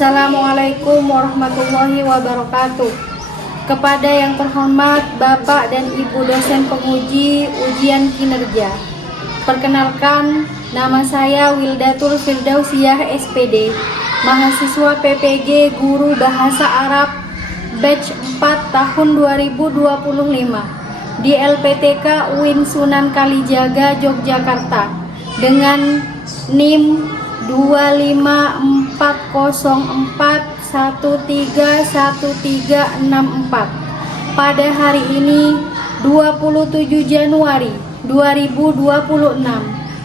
Assalamualaikum warahmatullahi wabarakatuh. Kepada yang terhormat Bapak dan Ibu dosen penguji ujian kinerja. Perkenalkan, nama saya Wildatul Firdausiyah SPD, mahasiswa PPG Guru Bahasa Arab batch 4 tahun 2025 di LPTK UIN Sunan Kalijaga, Yogyakarta dengan NIM 25404131364. Pada hari ini 27 Januari 2026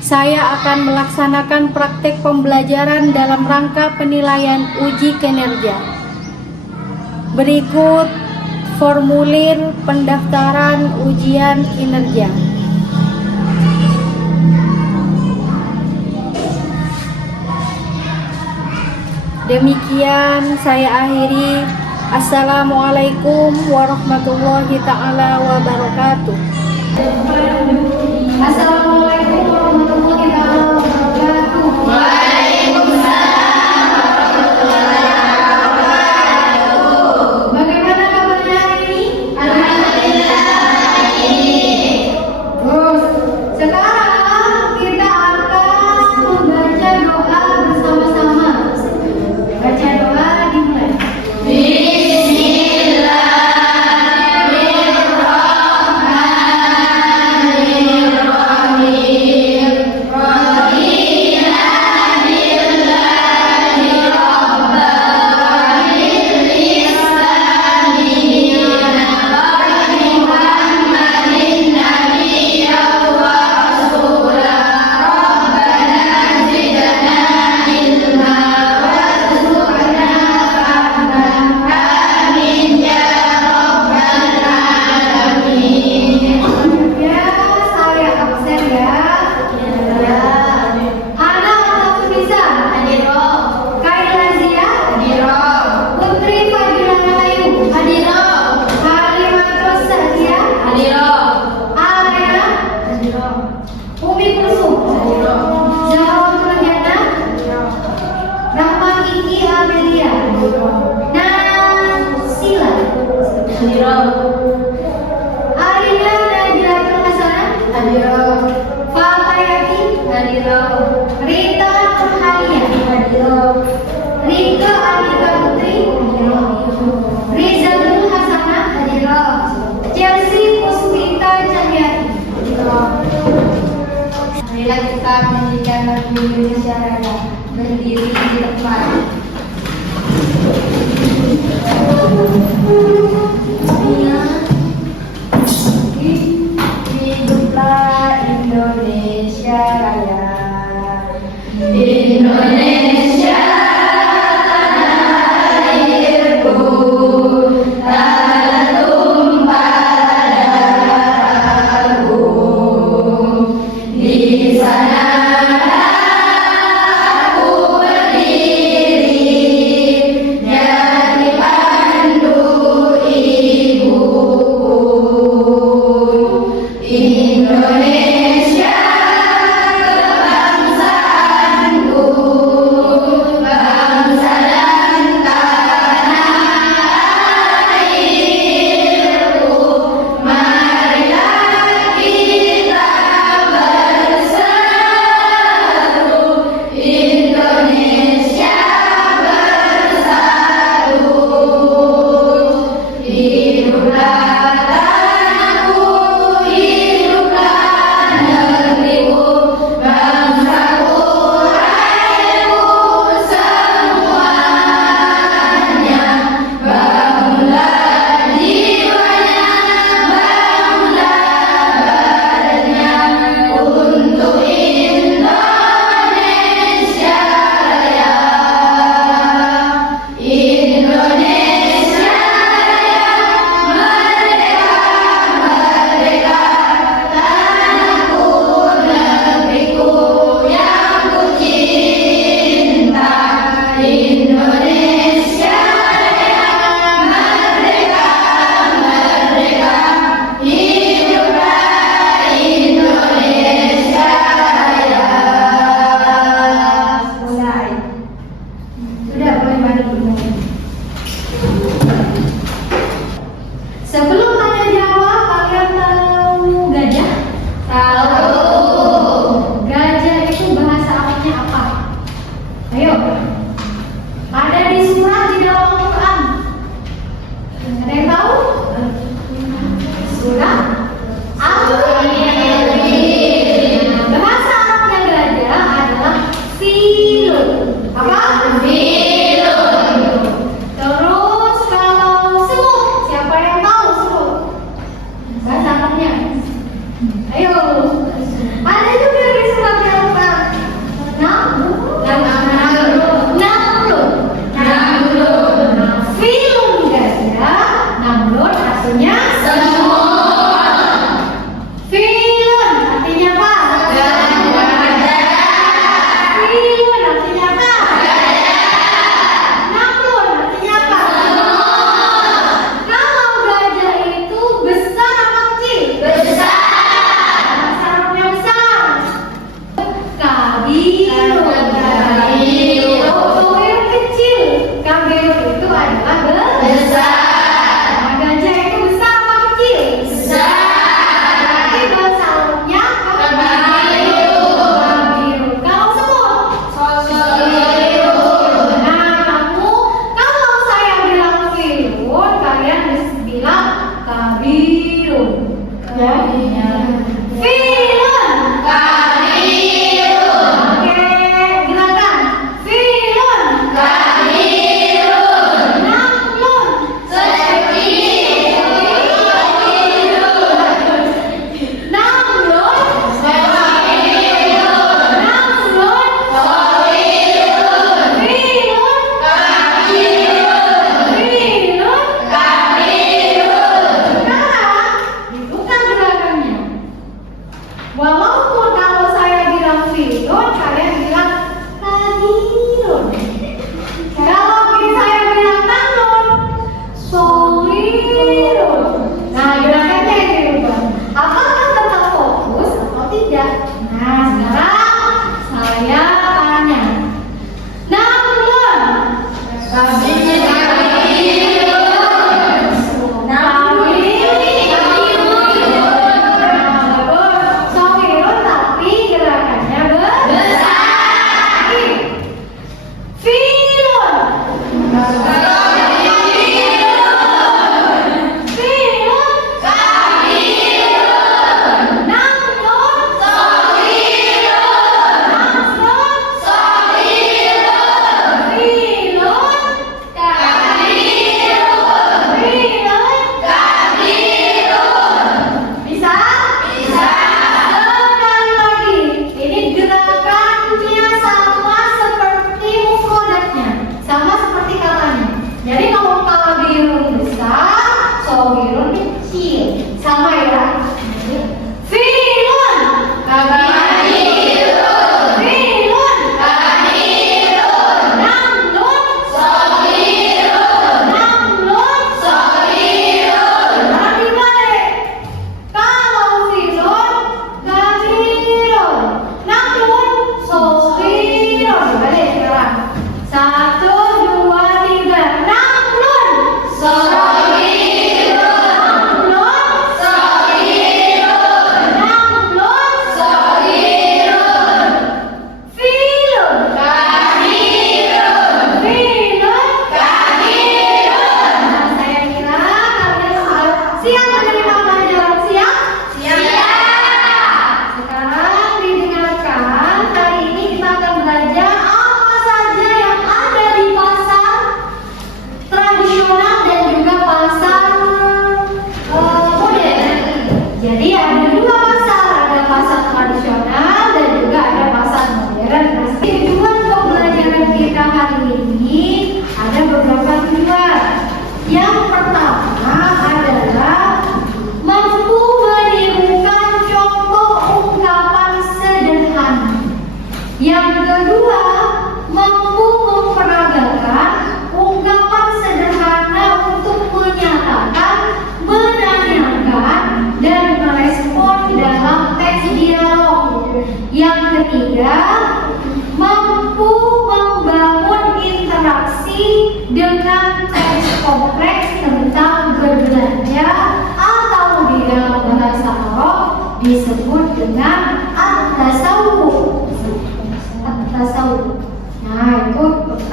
saya akan melaksanakan praktek pembelajaran dalam rangka penilaian uji kinerja. Berikut formulir pendaftaran ujian kinerja. Demikian saya akhiri. Assalamualaikum warahmatullahi ta'ala wabarakatuh. Assalamualaikum warahmatullahi ta'ala wabarakatuh. Waalaikumsalam warahmatullahi wabarakatuh. Bagaimana kabarnya hari ini? Alhamdulillah. Terus sekarang kita akan membaca doa bersama-sama. Baca doa dimulai. Marilah kita menyanyikan lagu Indonesia Raya, berdiri di tempat. Hiduplah Indonesia Raya, Indonesia tanah airku, tanah tumpah darahku. Di sana aku berdiri, jadi pandu ibu. Ayo. Ada di surat di dalam Al-Quran. Ada yang tahu? Surat Al-Quran. Bahasa Arabnya gajah adalah filun. Apa? Filun. Terus kalau semut, siapa yang tahu semut? Bahasa Arabnya. Ayo. Ada juga di surat Al-Quran. Filun gajah, namlun artinya semut. Filun artinya apa? Filun artinya apa? Namlun artinya apa? Kalau gajah itu besar apa kecil? Besar. Bahasa Arabnya besar. Kabirun. Kalau yang kecil, kabirun itu adalah besar. Nah, gajah itu besar apa kecil? Besar. Berarti bahasa Arabnya kabirun. Kalau semut? Nah, kalau saya bilang filun, kalian bilang kabirun. Ya. Filun. Oke, gerakan. Filun. Namlun. Namlun. Bukan gerakannya. Walaupun kalau saya bilang filun, kalian bilang kabirun. Kalau saya bilang namlun, solirun. Nah, gerakannya yang dirubah. Apakah tetap fokus atau tidak? Nah, sekarang saya tanya. Namlun. Solirun tapi gerakannya besar. Filun. Bisa? Sekali lagi. Ini gerakannya sama seperti mufradatnya, sama seperti katanya.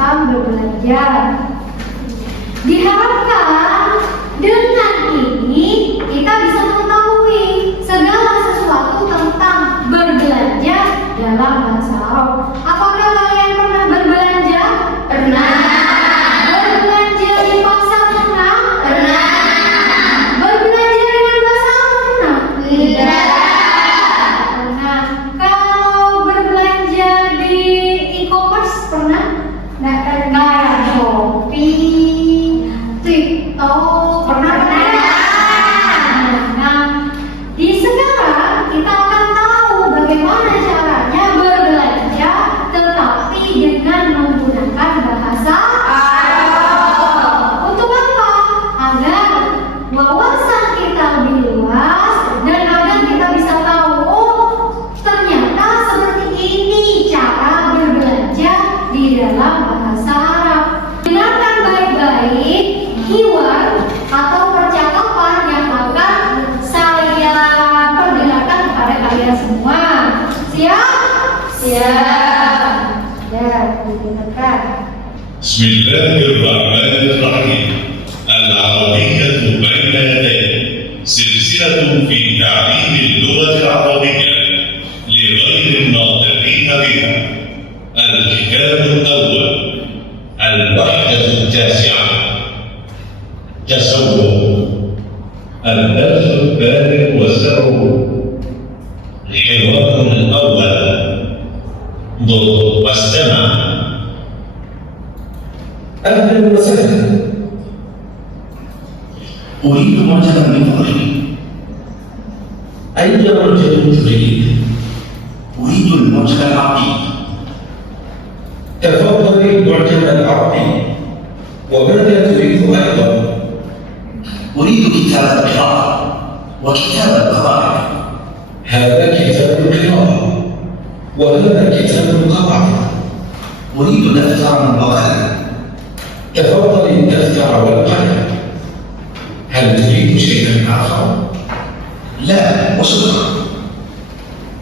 tentang berbelanja. Diharapkan dengan ini kita bisa mengetahui segala sesuatu tentang berbelanja dalam bahasa Arab. Apakah kalian pernah berbelanja? Pernah. Berbelanja di pasar pernah? Pernah. Berbelanja dengan bahasa Arab pernah? Tidak. Pernah. Kalau berbelanja di e-commerce pernah? Nggak pernah. Shopee, TikTok pernah? Nah, di sekarang kita akan tahu bagaimana caranya berbelanja, tetapi dengan menggunakan bahasa Arab. Untuk apa? Agar wawasan kita lebih luas dan agar kita bisa tahu, oh ternyata seperti ini cara berbelanja di dalam bahasa Arab. Dengarkan baik-baik keyword atau percakapan yang akan saya perdengarkan kepada kalian semua. Siap? Siap. Ya, didengarkan. Bismillahirrahmanirrahim. Al-Arabiyyah baina yadayn. Silsilatun fi ta'lim al-lughah al-arabiyyah li ghayri an-natiqin biha. Al-kitab al-awwal. Al-wahdah al-tasi'ah. تصور. الدرس الثالث والسبعون. الحوار الأول. ضد واستمع. أهلا وسهلا. أريد معجبا من فضلك. أي معجب تريد؟ أريد المعجب العربي. تفضل المعجب العربي. وماذا تريد أيضا؟ أريد كتاب القراءة وكتاب القواعد. هذا كتاب القراءة وهذا كتاب القواعد. أريد دفترا وقلما. تفضل الدفتر والقلم. هل تريد شيئا آخر؟ لا وشكرا.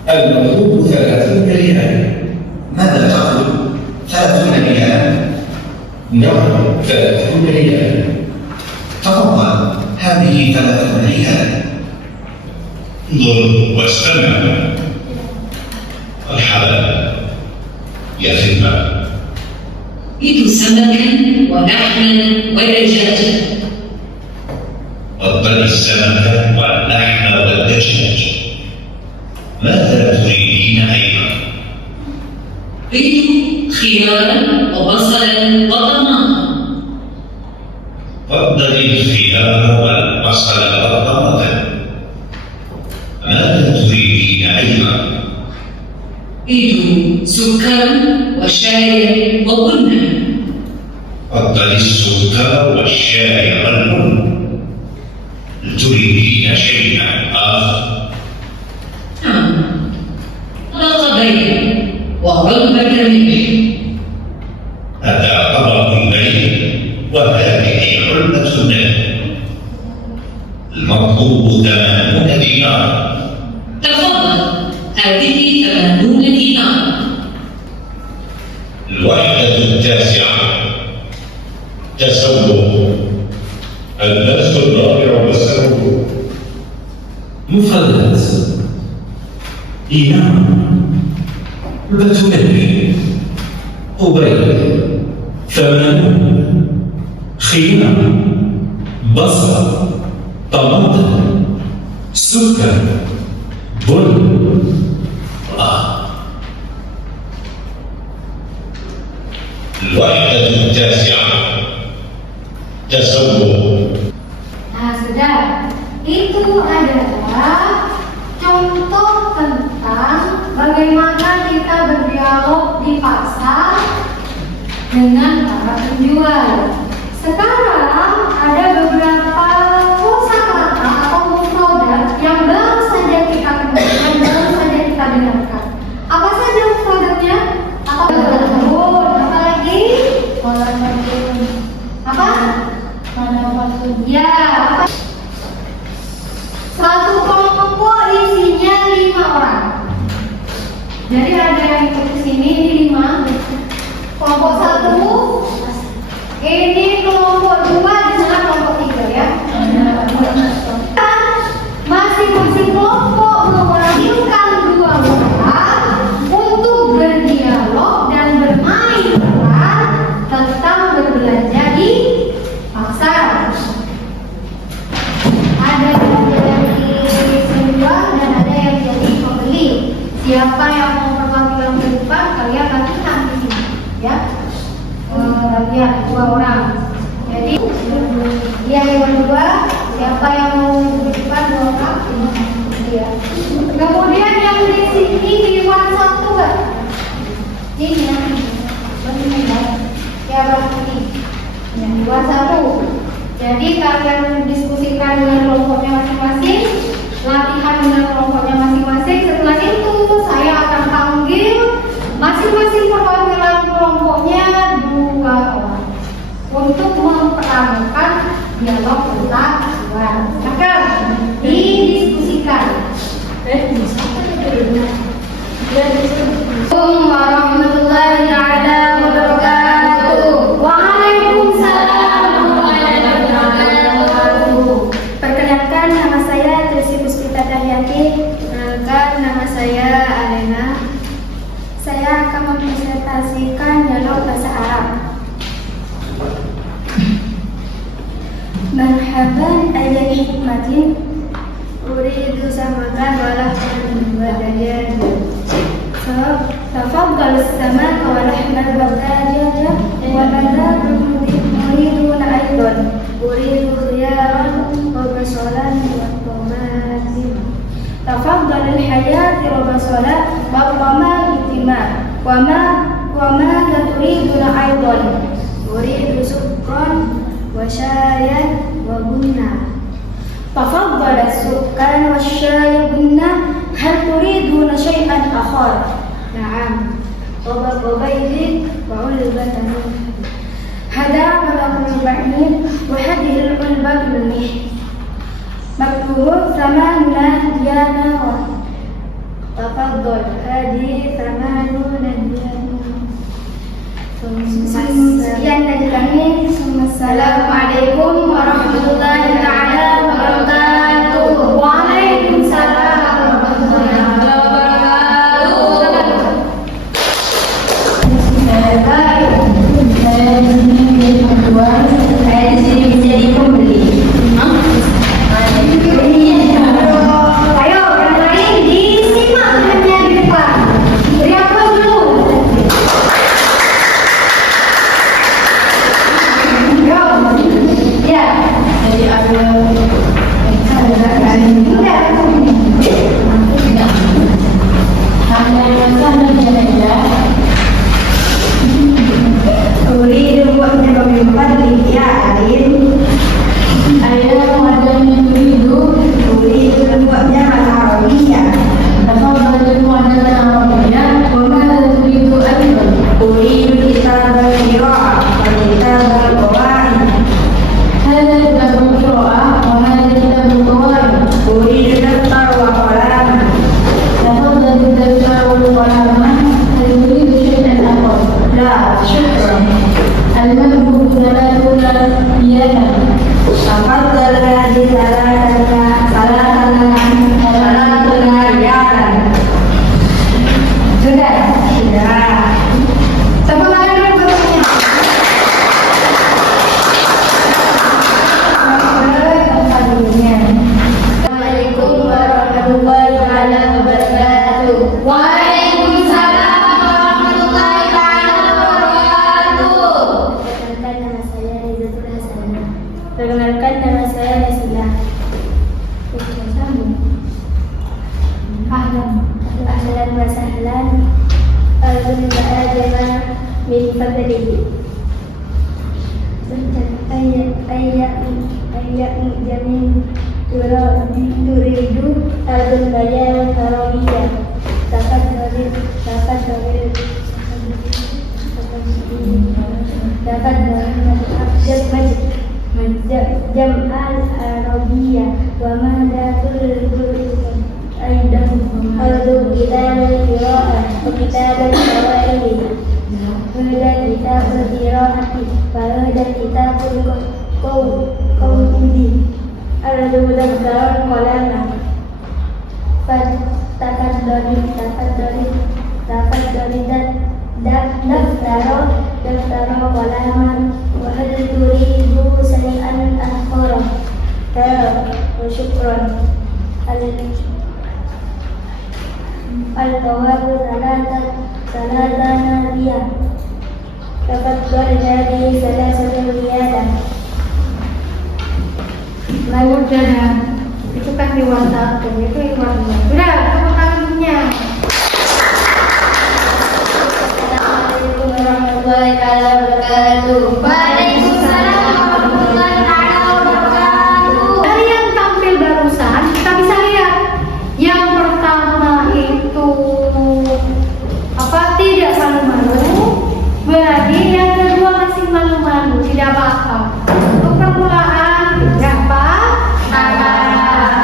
المطلوب 30 ريالا. ماذا تقول؟ 30 ريالا؟ نعم 30 ريالا. تفضل، هذه 30 ريالا. ضد واستمع. مرحبا يا خدمة. أريد سمكا ولحما ودجاجا. تفضل السمك واللحم والدجاج. ماذا تريدين أيضا؟ أريد خيارا وبصلا وطماطما. تفضل الخيار والبصل والطماطم. ماذا تريدين أيضا؟ أريد سكرا وشايا وبنا. تفضل السكر والشاي والبن. تريدين شيئا آخر؟ نعم، رغبين ورغبة منك. هذا طبق الليل وهذه علبة الماء. المطلوب 80 دينار. تفضل، هذه 80 دينار. الوحدة التاسعة. تصور. الدرس الرابع والسبعون. مفردات. إيمان. بتمني. قبيل. 80. خيار. بصل. طماطم. سكر. بن. الوحدة التاسعة. تصور. Nah, sudah. Itu adalah contoh tentang bagaimana kita berdialog di pasar dengan para penjual. Sekarang ada beberapa kosakata atau mufradat yang baru saja kita kenalkan, baru saja kita dengarkan. Apa saja mufradatnya? Apa lagi? Apa? Ya, apa? Satu kelompok isinya 5 orang. Jadi ada yang ikut ke sini 5. Kelompok 1 Ini kelompok 2, di sana kelompok 3 ya. Masing-masing kelompok mewakilkan 2 orang untuk berdialog dan bermain peran tentang berbelanja di pasar. Ada yang jadi penjual dan ada yang jadi pembeli. Siapa yang mau perwakilan ke depan, kalian lakukan di sini, ya. Lihat 2 orang. Jadi yang kedua, siapa yang mau ke depan 2 orang? Dia. Kemudian yang di sini di WhatsApp tuh kan? Ini yang siapa ini? Yang di WhatsApp tuh. Jadi kalian diskusikan dengan kelompoknya masing-masing, latihan dengan kelompoknya masing-masing. Setelah itu saya akan panggil masing-masing perwakilan kelompoknya 2 orang untuk memperankan dialog tentang hewan. Akan didiskusikan. Assalamualaikum warahmatullahi wabarakatuh. Waalaikumsalam warahmatullahi wabarakatuh. Perkenalkan, nama saya Trisi Puspita Cahyati. Perkenalkan, nama saya Alena. Saya akan mempresentasikan dialog bahasa Arab. Marhaban ayat hikmatin, uridu samakan walahman wa dajjal. Tafaddal as-samak wa lahman wa dajjal wa madar muriduna aidan. Uridu khiyaran wa basalan wa tomatin. Tafaddal al-hayat wa basalan wa tomatin. Wa ma turiduna aidan. Uridu sukran wa syayan wa bunna. Tafaddal as-sukran wa syayan bunna. Hal turiduna syai'an akhar? Na'am. Qabaidin wa ulbatan. Hada malakul ba'nin wa hadhihi al-ulbatul mih. Maktubun thamanuna diyana. Tafaddal hadhihi thamanuna diyana. Sekian dari kami. Assalamualaikum warahmatullahi wabarakatuh. Waalaikumsalam warahmatullahi wabarakatuh. Saya di sini menjadi pembeli. Ayo, yang lain disimak hanya di depan. Beri apa dulu? Ya. Jadi ada Perkenalkan, nama saya Nasila. Ahlan wa sahlan. Alhamdulillah min fadlihi. Ayat jamin turidu al-bayar karawiyah. Dapat dari Jam'al Arabiyah wa madatul aidan ardu kitab al-qira'ah wa kitab al-qawaid dan kitab al-qira'ah kita kau ini ada dua dalam kolana dapat dari daftar kolana wahad turidu sayan akhara syukran al-tawabu salatan nabiya dapat dari salah satu riada. Lalu jangan itu kan di WhatsApp, itu Iwan. Udah, tepuk tangannya. Assalamualaikum warahmatullahi wabarakatuh. Waalaikumsalam warahmatullahi wabarakatuh. Dari yang tampil barusan kita bisa lihat yang pertama itu tidak malu-malu, berarti yang kedua masih malu-malu, tidak apa-apa. Untuk permulaan tidak apa-apa.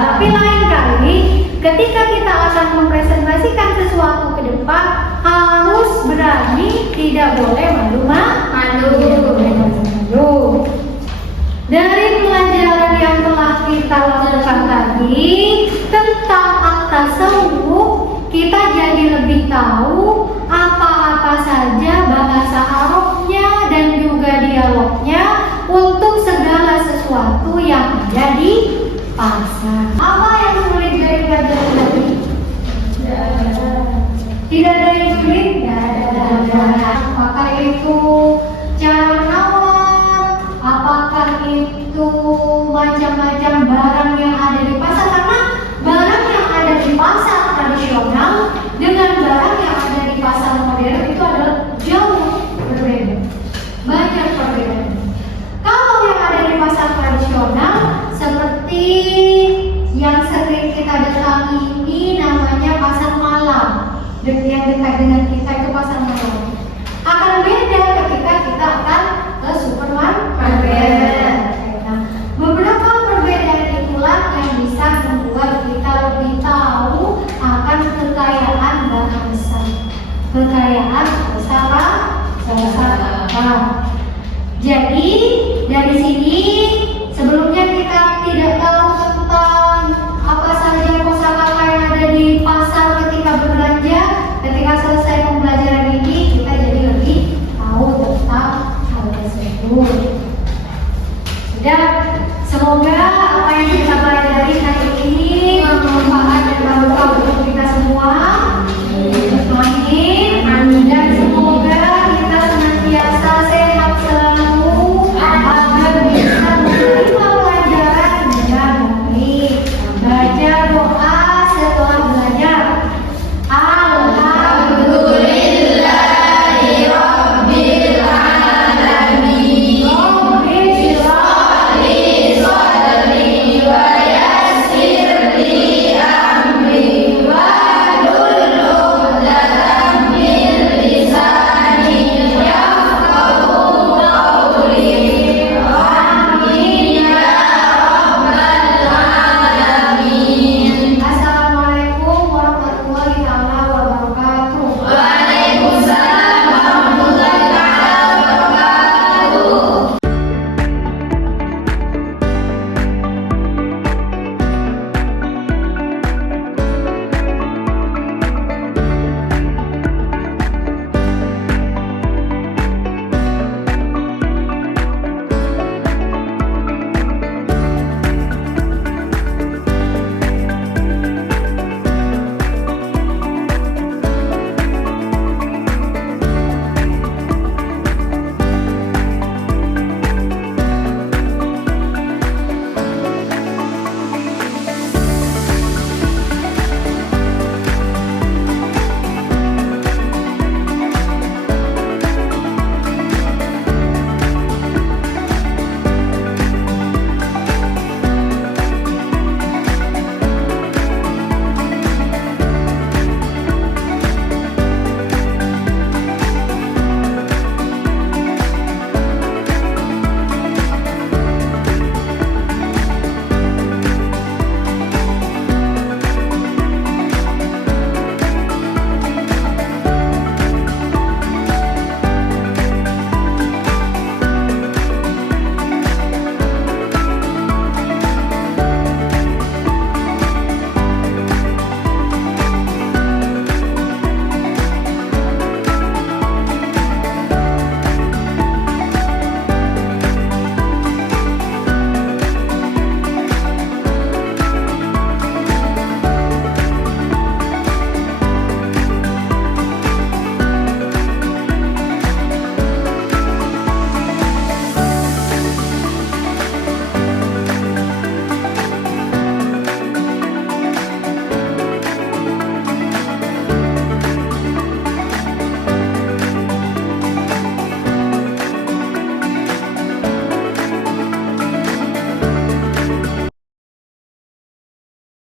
Tapi lain kali ketika kita akan mempresentasikan sesuatu ke depan harus berani, tidak boleh malu-malu. Dari pelajaran yang telah kita lakukan tadi tentang akta tasawuf, kita jadi lebih tahu apa-apa saja bahasa Arabnya dan juga dialognya untuk segala sesuatu yang ada di pasar. Apa yang sulit dari pelajaran tadi? Tidak ada yang sulit? Tidak ada. Apakah itu cara menawar? Apakah itu macam-macam barang yang ada di pasar? Karena barang yang ada di pasar tradisional dengan barang yang ada di pasar modern itu adalah jauh berbeda. Banyak perbedaan. Kalau yang ada di pasar tradisional seperti yang sering kita datangi ini namanya pasar malam. Yang dekat dengan kita itu pasar malam. Akan beda ketika kita akan ke supermarket. Nah, beberapa perbedaan itulah yang bisa membuat kita lebih tahu akan kekayaan bahasa, kekayaan bahasa. Jadi dari sini sebelumnya kita tidak tahu tentang apa saja kosakata yang ada di pasar ketika berbelanja. Ketika selesai pembelajaran ini kita jadi lebih tahu tentang hal tersebut.